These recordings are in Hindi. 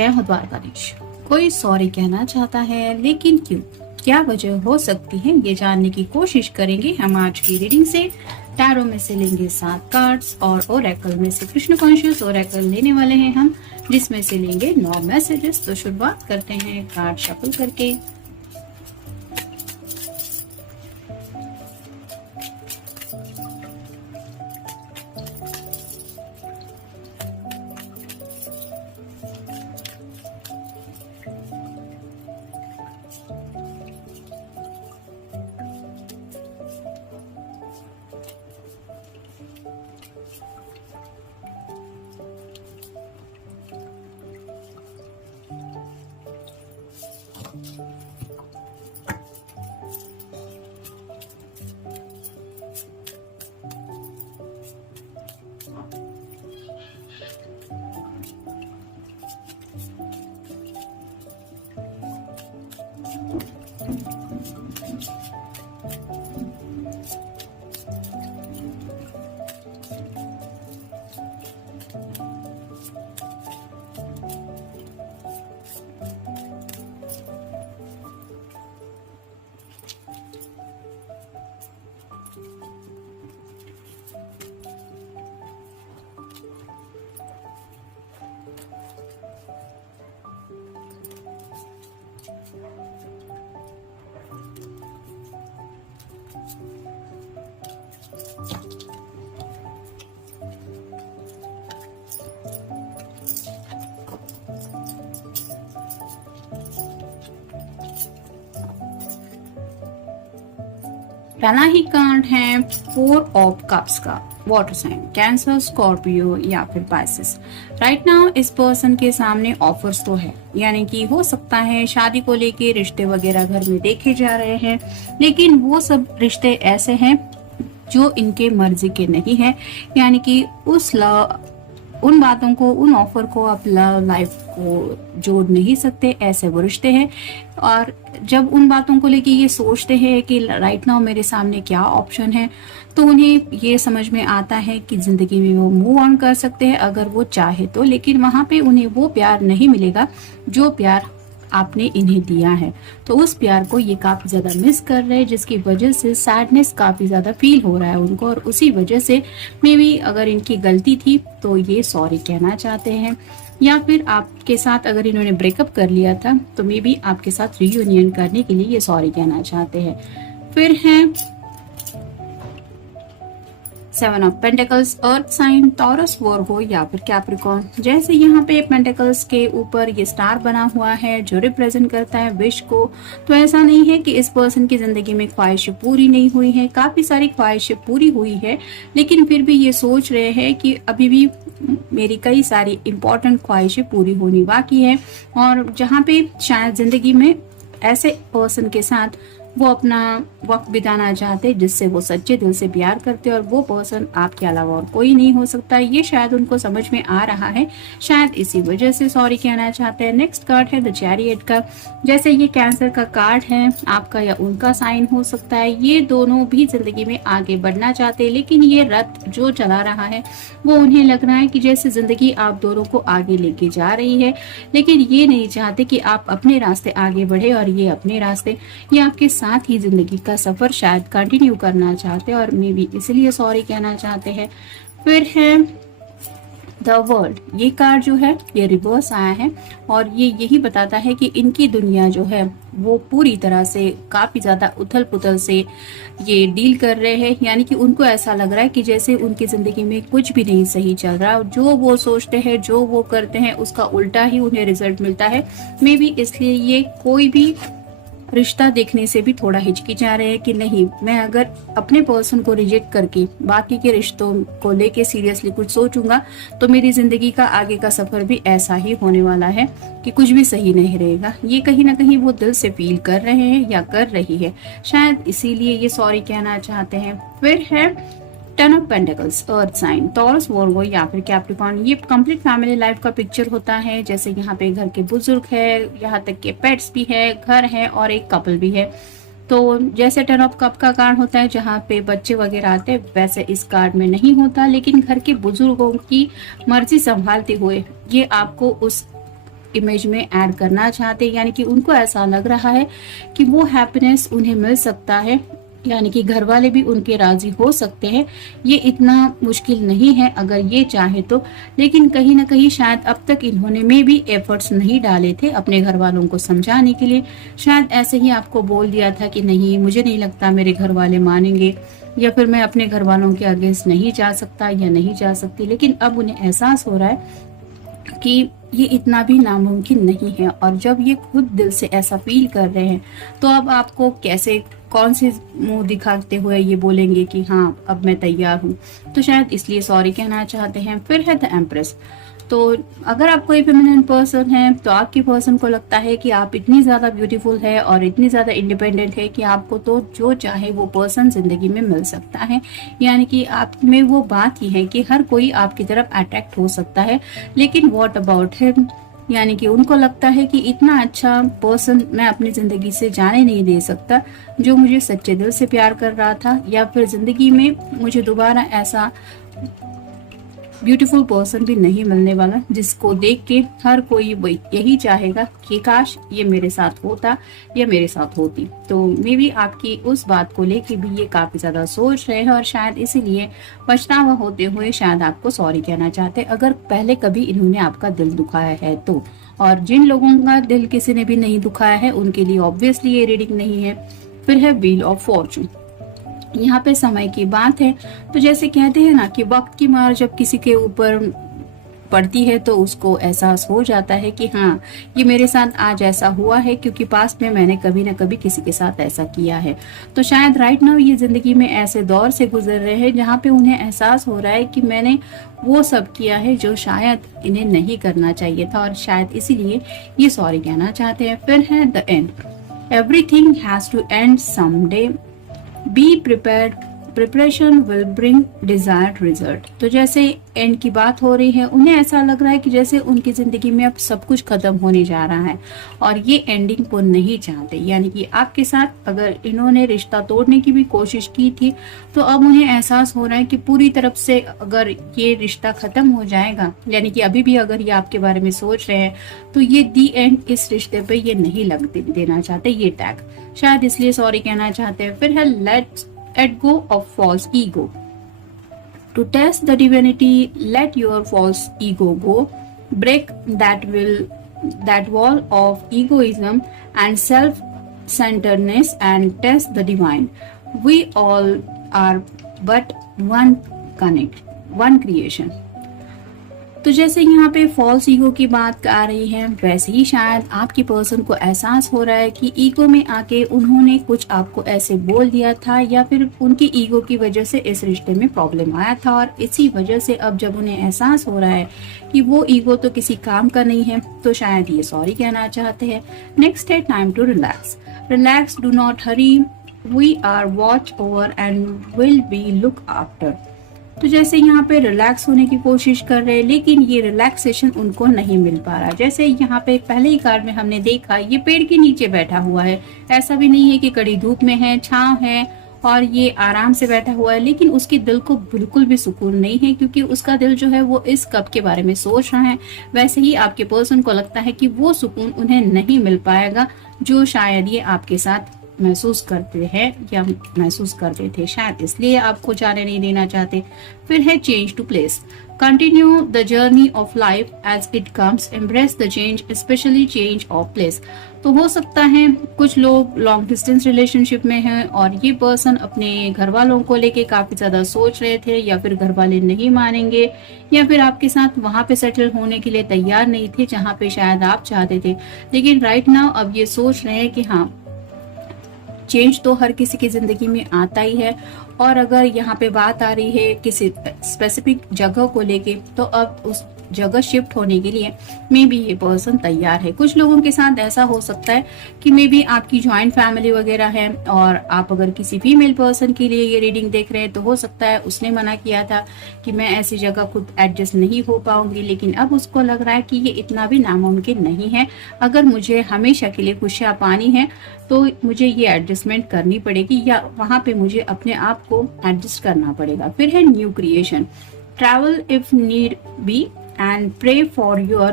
जय हो द्वारकाधीश। कोई सॉरी कहना चाहता है, लेकिन क्यों? क्या वजह हो सकती है, ये जानने की कोशिश करेंगे हम आज की रीडिंग से। टैरो में से लेंगे 7 कार्ड्स और ओरेकल में से कृष्ण कॉन्शियस ओरेकल लेने वाले हैं हम, जिसमें से लेंगे 9 मैसेजेस। तो शुरुआत करते हैं कार्ड शफल करके। पहला ही कार्ड है 4 ऑफ कप्स का, वाटर साइन, कैंसर, स्कॉर्पियो या फिर पाइसेस। राइट नाउ इस पर्सन के सामने ऑफर्स तो है, यानी कि हो सकता है शादी को लेके रिश्ते वगैरह घर में देखे जा रहे हैं, लेकिन वो सब रिश्ते ऐसे हैं जो इनके मर्जी के नहीं है, यानी कि उन बातों को, उन ऑफर को आप लव लाइफ को जोड़ नहीं सकते, ऐसे वो रिश्ते हैं। और जब उन बातों को लेके ये सोचते हैं कि राइट नाउ मेरे सामने क्या ऑप्शन है, तो उन्हें ये समझ में आता है कि जिंदगी में वो मूव ऑन कर सकते हैं अगर वो चाहे तो, लेकिन वहां पे उन्हें वो प्यार नहीं मिलेगा जो प्यार आपने इन्हें दिया है। तो उस प्यार को ये काफी ज्यादा मिस कर रहे हैं, जिसकी वजह से सैडनेस काफी ज्यादा फील हो रहा है उनको, और उसी वजह से मे बी अगर इनकी गलती थी तो ये सॉरी कहना चाहते हैं, या फिर आपके साथ अगर इन्होंने ब्रेकअप कर लिया था तो मे बी आपके साथ रियूनियन करने के लिए ये सॉरी कहना चाहते हैं। फिर है 7 of pentacles, earth sign, Taurus, Virgo या फिर कैप्रिकॉर्न। जैसे यहाँ पे पेंटिकल्स के ऊपर ये स्टार बना हुआ है जो रिप्रेजेंट करता है विश को, तो ऐसा नहीं है कि इस पर्सन की जिंदगी में ख्वाहिशें पूरी नहीं हुई हैं, काफी सारी ख्वाहिशें पूरी हुई है, लेकिन फिर भी ये सोच रहे हैं कि अभी भी मेरी कई सारी इंपॉर्टेंट ख्वाहिशें पूरी होनी बाकी है। और जहाँ पे शायद जिंदगी में ऐसे पर्सन के साथ वो अपना वक्त बिताना चाहते जिससे वो सच्चे दिल से प्यार करते, और वो पर्सन आपके अलावा और कोई नहीं हो सकता, ये शायद उनको समझ में आ रहा है, शायद इसी वजह से सॉरी कहना चाहते हैं। नेक्स्ट कार्ड है द चैरियट का। जैसे ये कैंसर का कार्ड है, आपका या उनका साइन हो सकता है। ये दोनों भी जिंदगी में आगे बढ़ना चाहते हैं, लेकिन ये रथ जो चला रहा है वो उन्हें लग रहा है कि जैसे जिंदगी आप दोनों को आगे लेके जा रही है, लेकिन ये नहीं चाहते कि आप अपने रास्ते आगे बढ़े और ये अपने रास्ते, ये आपके साथ ही जिंदगी का सफर शायद कंटिन्यू करना चाहते हैं, और मे बी इसलिए सॉरी कहना चाहते हैं। फिर है द वर्ल्ड, ये कार्ड जो है ये रिवर्स आया है, और ये यही बताता है कि इनकी दुनिया जो है वो पूरी तरह से काफी ज्यादा उथल पुथल से ये डील कर रहे हैं, यानी कि उनको ऐसा लग रहा है कि जैसे उनकी जिंदगी में कुछ भी नहीं सही चल रहा, जो वो सोचते हैं, जो वो करते हैं, उसका उल्टा ही उन्हें रिजल्ट मिलता है। मे बी इसलिए ये कोई भी रिश्ता देखने से भी थोड़ा हिचकिचा रहे हैं कि नहीं, मैं अगर अपने पर्सन को रिजेक्ट करके बाकी के रिश्तों को लेके सीरियसली कुछ सोचूंगा तो मेरी जिंदगी का आगे का सफर भी ऐसा ही होने वाला है कि कुछ भी सही नहीं रहेगा। ये कहीं ना कहीं वो दिल से फील कर रहे हैं या कर रही है, शायद इसीलिए ये सॉरी कहना चाहते हैं। फिर है 10 of pentacles, earth sign, Taurus, Virgo या फिर कैप्रिकॉर्न। ये कंप्लीट फैमिली लाइफ का पिक्चर होता है, जैसे यहाँ पे घर के बुजुर्ग है, यहाँ तक के पेट्स भी है, घर है और एक कपल भी है। तो जैसे 10 ऑफ कप का कार्ड होता है जहाँ पे बच्चे वगैरह आते हैं, वैसे इस कार्ड में नहीं होता, लेकिन घर के बुजुर्गों की मर्जी संभालते हुए ये आपको उस इमेज में ऐड करना चाहते हैं, यानी कि उनको ऐसा लग रहा है कि वो हैप्पीनेस उन्हें मिल सकता है, यानी कि घर वाले भी उनके राजी हो सकते हैं। ये इतना मुश्किल नहीं है अगर ये चाहे तो, लेकिन कहीं ना कहीं शायद अब तक इन्होंने में भी एफर्ट्स नहीं डाले थे अपने घर वालों को समझाने के लिए। शायद ऐसे ही आपको बोल दिया था कि नहीं, मुझे नहीं लगता मेरे घर वाले मानेंगे, या फिर मैं अपने घर वालों के अगेंस्ट नहीं जा सकता या नहीं जा सकती। लेकिन अब उन्हें एहसास हो रहा है कि ये इतना भी नामुमकिन नहीं है, और जब ये खुद दिल से ऐसा फील कर रहे हैं तो अब आपको कैसे, कौन से मुंह दिखाते हुए ये बोलेंगे कि हाँ अब मैं तैयार हूँ। तो शायद इसलिए सॉरी कहना चाहते हैं। फिर है द एम्प्रेस। तो अगर आप कोई फेमिनिन पर्सन है तो आपकी पर्सन को लगता है कि आप इतनी ज्यादा ब्यूटीफुल है और इतनी ज्यादा इंडिपेंडेंट है कि आपको तो जो चाहे वो पर्सन जिंदगी में मिल सकता है, यानी कि आप में वो बात ही है कि हर कोई आपकी तरफ अट्रैक्ट हो सकता है। लेकिन व्हाट अबाउट हिम, यानी कि उनको लगता है कि इतना अच्छा पर्सन मैं अपनी जिंदगी से जाने नहीं दे सकता, जो मुझे सच्चे दिल से प्यार कर रहा था, या फिर जिंदगी में मुझे दोबारा ऐसा ब्यूटीफुल पर्सन भी नहीं मिलने वाला जिसको देख के हर कोई यही चाहेगा कि काश ये मेरे साथ होता या मेरे साथ होती। तो मे बी आपकी उस बात को लेके भी ये काफी ज्यादा सोच रहे हैं, और शायद इसीलिए पछतावा होते हुए शायद आपको सॉरी कहना चाहते, अगर पहले कभी इन्होंने आपका दिल दुखाया है तो। और जिन लोगों का दिल किसी ने भी नहीं दुखाया है उनके लिए ऑब्वियसली ये रीडिंग नहीं है। फिर है व्हील ऑफ फॉर्चून। यहाँ पे समय की बात है, तो जैसे कहते हैं ना कि वक्त की मार जब किसी के ऊपर पड़ती है तो उसको एहसास हो जाता है कि हाँ ये मेरे साथ आज ऐसा हुआ है, क्योंकि पास्ट में मैंने कभी ना कभी किसी के साथ ऐसा किया है। तो शायद राइट नाउ ये जिंदगी में ऐसे दौर से गुजर रहे हैं जहाँ पे उन्हें एहसास हो रहा है कि मैंने वो सब किया है जो शायद इन्हें नहीं करना चाहिए था, और शायद इसीलिए ये सॉरी कहना चाहते हैं। फिर है the end. Everything has to end someday, be prepared, preparation will bring desired result. तो जैसे एंड की बात हो रही है, उन्हें ऐसा लग रहा है कि जैसे उनकी जिंदगी में अब सब कुछ खत्म होने जा रहा है, और ये एंडिंग को नहीं चाहते। यानी कि आपके साथ अगर इन्होंने रिश्ता तोड़ने की भी कोशिश की थी, तो अब उन्हें एहसास हो रहा है कि पूरी तरफ से अगर ये रिश्ता खत्म हो जाएगा, यानी कि अभी भी अगर ये आपके बारे में सोच रहे हैं, तो ये दी एंड इस रिश्ते पे ये नहीं लग देना चाहते, ये टैग। शायद इसलिए सॉरी कहना चाहते हैं। फिर है let's let go of false ego. To test the divinity, let your false ego go. Break that wall of egoism and self-centeredness and test the divine. We all are but one connect, one creation. तो जैसे यहाँ पे फॉल्स ईगो की बात आ रही है, वैसे ही शायद आपकी पर्सन को एहसास हो रहा है कि ईगो में आके उन्होंने कुछ आपको ऐसे बोल दिया था, या फिर उनकी ईगो की वजह से इस रिश्ते में प्रॉब्लम आया था, और इसी वजह से अब जब उन्हें एहसास हो रहा है कि वो ईगो तो किसी काम का नहीं है, तो शायद ये सॉरी कहना चाहते हैं। नेक्स्ट है time to relax. Relax, do not hurry, we are watch over and will be look after. तो जैसे यहाँ पे रिलैक्स होने की कोशिश कर रहे हैं, लेकिन ये रिलैक्सेशन उनको नहीं मिल पा रहा। जैसे यहाँ पे पहले ही कार्ड में हमने देखा, ये पेड़ के नीचे बैठा हुआ है, ऐसा भी नहीं है कि कड़ी धूप में है, छांव है, और ये आराम से बैठा हुआ है, लेकिन उसके दिल को बिल्कुल भी सुकून नहीं है, क्योंकि उसका दिल जो है वो इस कप के बारे में सोच रहा है। वैसे ही आपके पर्सन को लगता है कि वो सुकून उन्हें नहीं मिल पाएगा जो शायद ये आपके साथ महसूस करते हैं या महसूस करते थे, शायद इसलिए आपको जाने नहीं देना चाहते। फिर है change to place. Continue the journey of life as it comes, embrace the change, specially change of place. तो हो सकता है कुछ लोग लॉन्ग डिस्टेंस रिलेशनशिप में हैं और ये पर्सन अपने घर वालों को लेके काफी ज्यादा सोच रहे थे, या फिर घर वाले नहीं मानेंगे, या फिर आपके साथ वहां पे सेटल होने के लिए तैयार नहीं थे जहां पे शायद आप चाहते थे। लेकिन राइट नाउ अब ये सोच रहे हैं कि हाँ, चेंज तो हर किसी की जिंदगी में आता ही है, और अगर यहाँ पे बात आ रही है किसी स्पेसिफिक जगह को लेके, तो अब उस जगह शिफ्ट होने के लिए मे बी ये पर्सन तैयार है। कुछ लोगों के साथ ऐसा हो सकता है कि मे बी आपकी ज्वाइंट फैमिली वगैरह है, और आप अगर किसी फीमेल पर्सन के लिए ये रीडिंग देख रहे हैं, तो हो सकता है उसने मना किया था कि मैं ऐसी जगह खुद एडजस्ट नहीं हो पाऊंगी, लेकिन अब उसको लग रहा है कि ये इतना भी नामुमकिन नहीं है। अगर मुझे हमेशा के लिए खुशियां पानी है तो मुझे ये एडजस्टमेंट करनी पड़ेगी, या वहां पे मुझे अपने आप को एडजस्ट करना पड़ेगा। फिर है new creation. Travel if need be and pray for your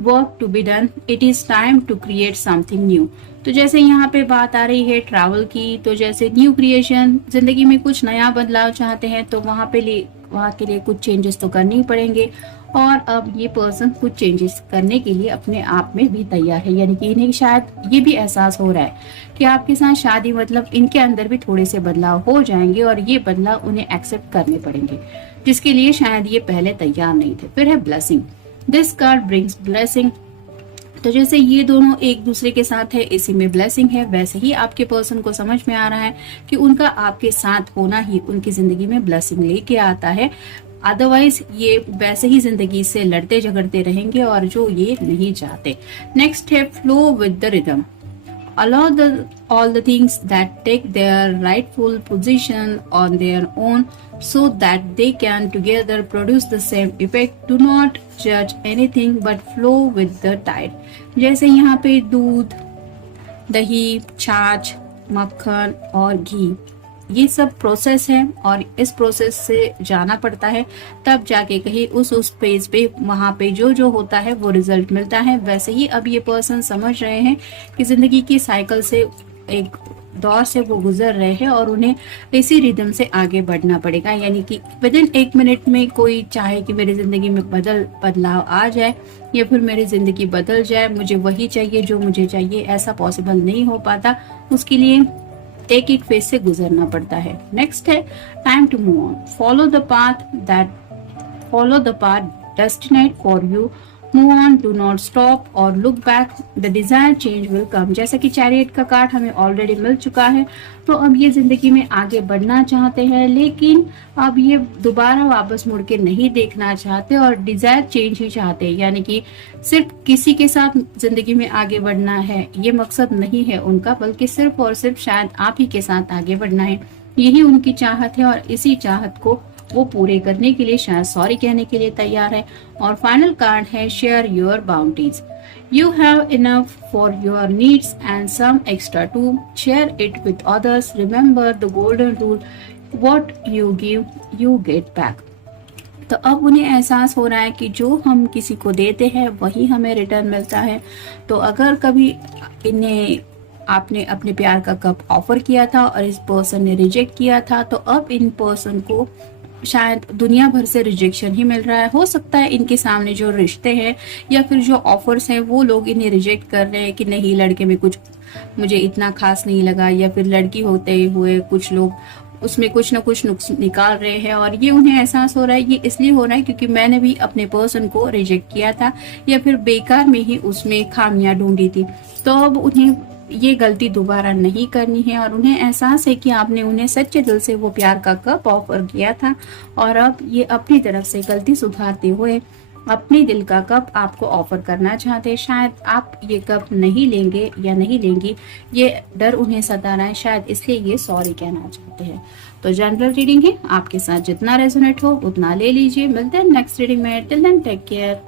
work to be done, it is time to create something new. तो जैसे यहाँ पे बात आ रही है ट्रैवल की, तो जैसे न्यू क्रिएशन, जिंदगी में कुछ नया बदलाव चाहते हैं तो वहाँ के लिए कुछ चेंजेस तो करने ही पड़ेंगे। और अब ये पर्सन कुछ चेंजेस करने के लिए अपने आप में भी तैयार है, यानी कि इन्हें शायद ये भी एहसास हो रहा है कि आपके साथ शादी मतलब इनके अंदर भी थोड़े से बदलाव हो जाएंगे और ये बदलाव उन्हें एक्सेप्ट करने पड़ेंगे, जिसके लिए शायद ये पहले तैयार नहीं थे। फिर है blessing, this card brings blessing. तो जैसे ये दोनों एक दूसरे के साथ है, इसी में ब्लेसिंग है, वैसे ही आपके पर्सन को समझ में आ रहा है कि उनका आपके साथ होना ही उनकी जिंदगी में ब्लेसिंग लेके आता है। अदरवाइज ये वैसे ही जिंदगी से लड़ते झगड़ते रहेंगे और जो ये नहीं चाहते। नेक्स्ट है flow with the rhythm, allow all the things that take their rightful position on their own so that they can together produce the same effect. Do not judge anything but flow with the tide. जैसे यहाँ पे दूध, दही, छाछ, मक्खन और घी, ये सब प्रोसेस है और इस प्रोसेस से जाना पड़ता है, तब जाके कहीं उस पेज पे वहां पे जो जो होता है वो रिजल्ट मिलता है। वैसे ही अब ये पर्सन समझ रहे हैं कि जिंदगी की साइकिल से एक दौर से वो गुजर रहे हैं और उन्हें इसी रिदम से आगे बढ़ना पड़ेगा। यानी कि विद इन 1 मिनट में कोई चाहे कि मेरी जिंदगी में बदलाव आ जाए या फिर मेरी जिंदगी बदल जाए, मुझे वही चाहिए जो मुझे चाहिए, ऐसा पॉसिबल नहीं हो पाता। उसके लिए एक एक फेज से गुजरना पड़ता है। नेक्स्ट है time to move on, follow the path destined for you, move on, do not stop और look back, the desire change will come. जैसा कि चैरियट का कार्ड हमें ऑलरेडी मिल चुका है, तो अब ये जिंदगी में आगे बढ़ना चाहते हैं, लेकिन अब ये दोबारा वापस मुड़ के नहीं देखना चाहते और डिजायर चेंज ही चाहते हैं। यानी कि सिर्फ किसी के साथ जिंदगी में आगे बढ़ना है ये मकसद नहीं है उनका, बल्कि सिर्फ और सिर्फ शायद आप ही के साथ आगे बढ़ना है, यही उनकी चाहत है। और इसी चाहत को वो पूरे करने के लिए शायद सॉरी कहने के लिए तैयार है। और फाइनल कार्ड है share your boundaries, you have enough for your needs and some extra to share it with others, remember the golden rule, what you give you get back. तो अब उन्हें एहसास हो रहा है कि जो हम किसी को देते हैं वही हमें रिटर्न मिलता है। तो अगर कभी इन्हें आपने अपने प्यार का कप ऑफर किया था और इस पर्सन ने रिजेक्ट किया था, तो अब इन पर्सन को शायद दुनिया भर से रिजेक्शन ही मिल रहा है। हो सकता है इनके सामने जो रिश्ते हैं या फिर जो ऑफर्स हैं वो लोग इन्हें रिजेक्ट कर रहे हैं कि नहीं, लड़के में कुछ मुझे इतना खास नहीं लगा, या फिर लड़की होते हुए कुछ लोग उसमें कुछ ना कुछ नुक्स निकाल रहे हैं। और ये उन्हें एहसास हो रहा है, ये इसलिए हो रहा है क्योंकि मैंने भी अपने पर्सन को रिजेक्ट किया था या फिर बेकार में ही उसमें खामियां ढूंढी थी। तो अब उन्हें ये गलती दोबारा नहीं करनी है और उन्हें एहसास है कि आपने उन्हें सच्चे दिल से वो प्यार का कप ऑफर किया था और अब ये अपनी तरफ से गलती सुधारते हुए अपने दिल का कप आपको ऑफर करना चाहते हैं। शायद आप ये कप नहीं लेंगे या नहीं लेंगी, ये डर उन्हें सता रहा है, शायद इसलिए ये सॉरी कहना चाहते हैं। तो जनरल रीडिंग है, आपके साथ जितना रेजोनेट हो उतना ले लीजिए। मिलते हैं नेक्स्ट रीडिंग में, टिल देन टेक केयर।